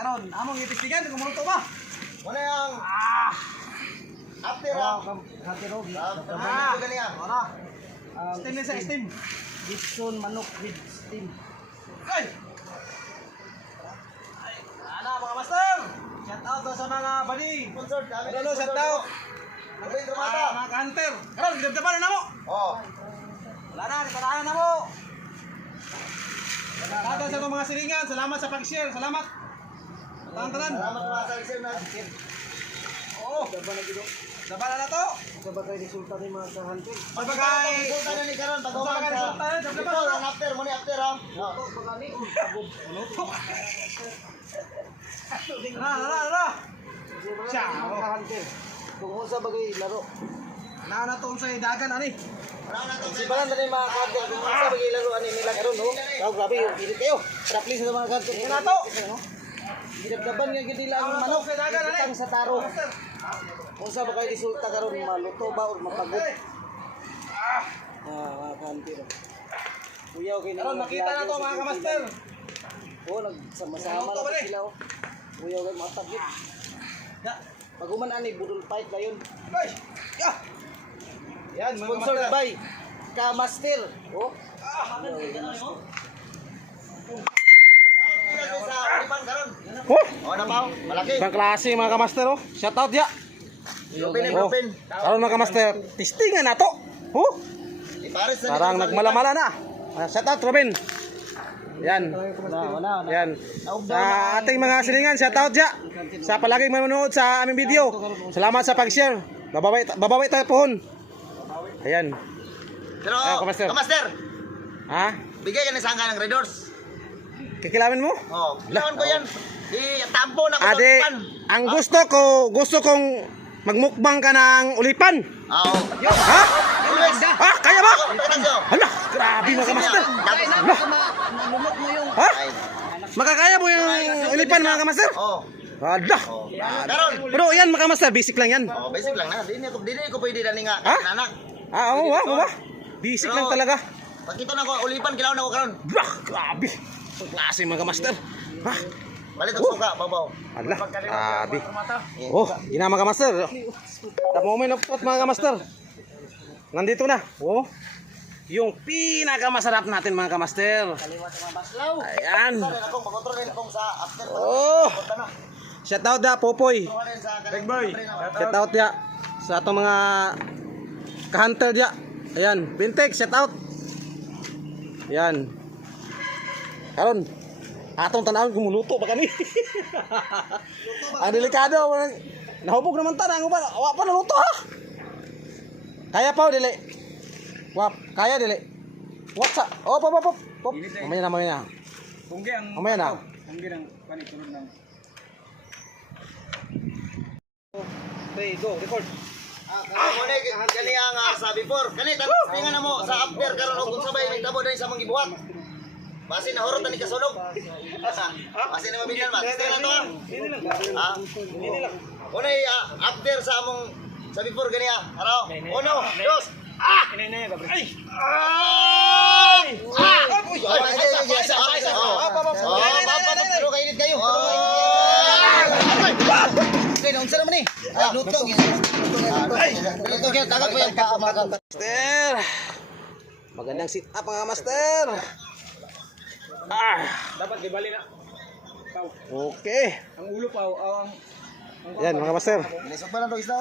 karon among itistigan kung muluto ba. Muna yung after Hatiro. ganiya. Wala. Steam din sa steam. Gibson manok with steam. Ay! Ana mga master! Shout out daw sa mga bali. Sponsor kami. Hello, shout out. Abay Dromata. Mga hunter. Karon gidabdaban na mo. Oh. Wala na, kitaraan na mo. Kada sa itong mga silingan, salamat sa pag-share. Salamat. Tanan-tanan. Salamat mga sir na. Oo. Sabala na to. Sabagay resulta ni mga kahantin. Sabagay. Resulta na ni karon pag Sabagay resulta na, sabagay. Ito ang after, muna after ha. Ara. Siya. Mga kahantin. Kung unsa bagay laro. Na to sa dagan ani. Sibalan na ni mga kahantin kung unsa bagay laro ani nila karon no. Kaw grabe yung pilit kayo. Trapli sa mga kahantin. Ina to. Gidabdaban nga gid nila ang manok. Utang sa taro. Unsa bagay resulta karon maluto ba o mapagod? Mga kahantin. Kuyaw kay Karon makita na to mga kamaster. Oh, nagsama-sama na sila oh. Kuyaw kay matagit. Paguman ani budol fight dayon. Ay. Ya. Yan mga Sponsor kamaster. by Kamaster. Oh. Oh, na pa. Malaki. Ibang klase mga kamaster oh. Shout out ya. Open. Karon mga kamaster, testingan na to. Oh. Ipares na. Parang nagmalamala na. Shout out Robin. Yan. Wala. Yan. Sa ating mga silingan, shout out ya. Sa palaging manonood sa aming video. Salamat sa pag-share. Babawi tayo pohon. Ayan. Pero, Kamaster. Kamaster, Ha? bigay ka ng sangka ng Red Doors. Kikilamin mo? Oh, kailangan ko yan. Tampo na ko Ade, ang gusto kong magmukbang ka ng ulipan. Oo. Ha? Ha? Kaya ba? Hala. Hala, grabe mga kamaster. Nalumot mo yung Ha? Makakaya mo yung ulipan mga kamaster? Oh. Hala. Karon. Pero yan mga kamaster, basic lang yan. Oh, basic lang na. Dili ko pwede dali nga Ha? anak. Oo, basic lang talaga. Pagkito na ko ulipan kilaw na ko karon. Bah, grabe. Klase mga kamaster. Ha? Balik ang suka, babaw. Ala, grabe. Oh, yun na mga kamaster. The moment of truth mga kamaster. Nandito na. Oh. Yung pinakamasarap natin mga kamaster. Ayan. Ako makontrol din kung sa after. Oh. Shout out da Popoy. Big boy. Shout out ya sa atong mga ka-hunter dia. Ayan, Bintek, shout out. Ayan. Karon atong tanawin kung muluto pa kami. Ang delikado. Nahubog naman tanang ba? Wa pa naluto ha. Kaya pa o dili. Wap, kaya dili. What sa? Op. Mamaya na. Punggi ang Mamaya na. punggi ng panitulog ng. Okay, go, record. Mo na kani ang sa before. Kani tingan na mo sa after karon og kung sabay may tabo dali sa mga gibuhat. Basi na horot ni kasunog. Basi na mabilan ba? Tingnan to. Ha? Unay after sa among sa before gani araw. 1, 2. Inay, babre. Ay! Kainit kayo. Okay, naunsa naman eh. Ay, luto. Ito kaya tagat pa yung paamakan. Master. Magandang sit up mga master. Dapat gibali na. Okay. Ang ulo pa, ang Yan mga master. Nisok pa lang to isda.